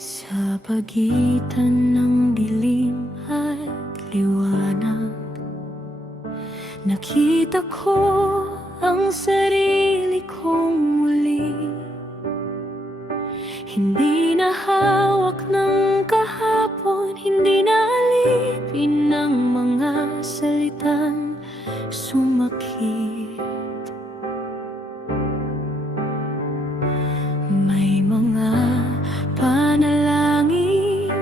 Sa pagitan ng dilim at liwanag, nakita ko ang sarili kong muli. Hindi na hawak ng kahapon, hindi na alipin ng mga salitang sumakit. May mga panalangin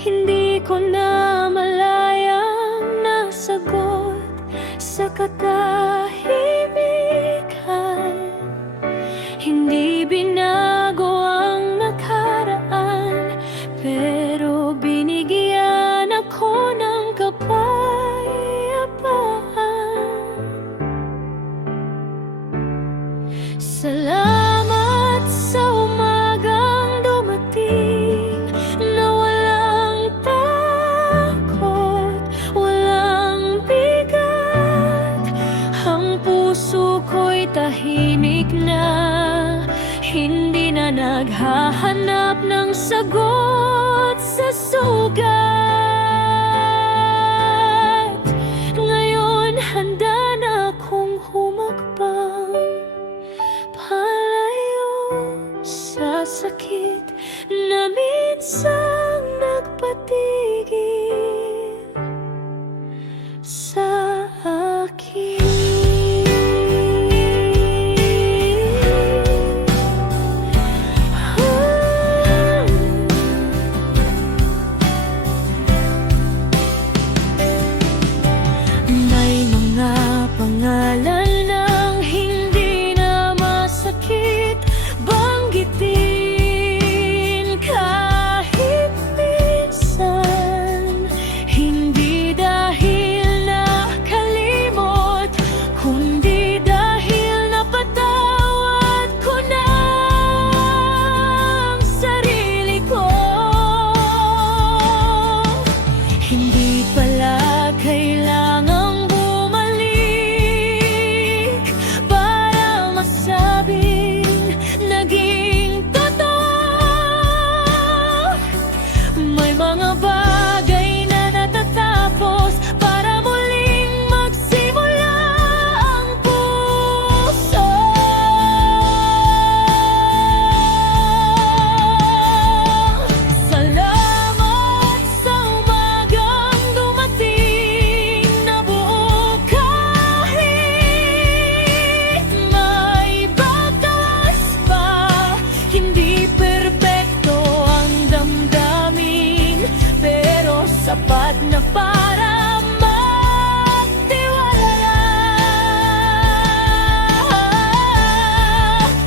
hindi ko na malayang nasagot sa katahimikan. Hindi binago ang nakaraan, pero binigyan ako ng kapayapaan. Salamat sa umagang dumating na walang takot, walang bigat. Ang puso ko'y tahimik na, hindi na naghahanap ng sagot sa sugat. Ngayon handa na akong humakbang palayo sa sakit na minsang nagpatigil sa akin. May mga pangalan ng hindi na masakit banggitin kahit minsan. Hindi dahil nakalimot, kundi dahil napatawad ko na ang sarili ko. Hindi pala kailangang bumalik para masabing naging totoo. May mga bagay na natatapos para muling magsimula ang puso. Salamat sa umagang dumating na buo kahit may batas pa. Hindi perpekto ang damdamin, pero sapat na para magtiwala.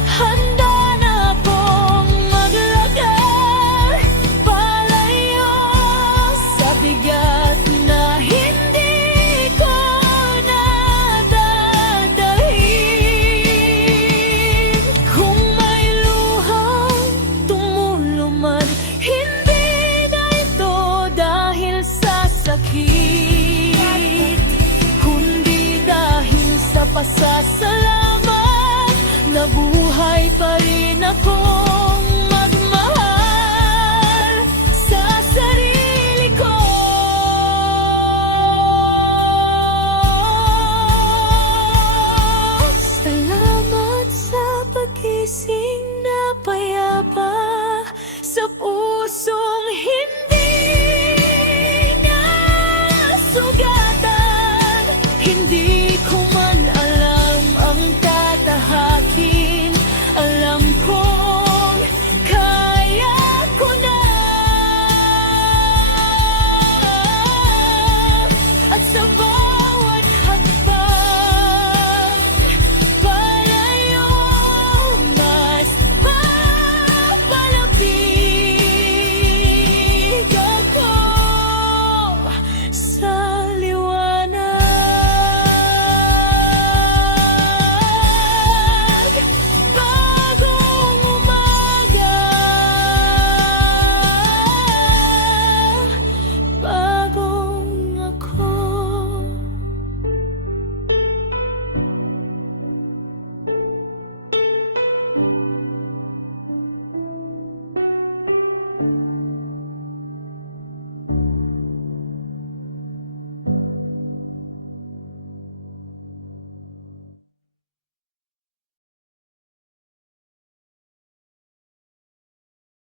Handa na akong maglakad palayo sa bigat na hindi ko nadadalhin. Kung may luhang tumuluman, hindi na ito dahil sa sakit, kundi dahil sa pasasalamat. Nabuhay pa rin ako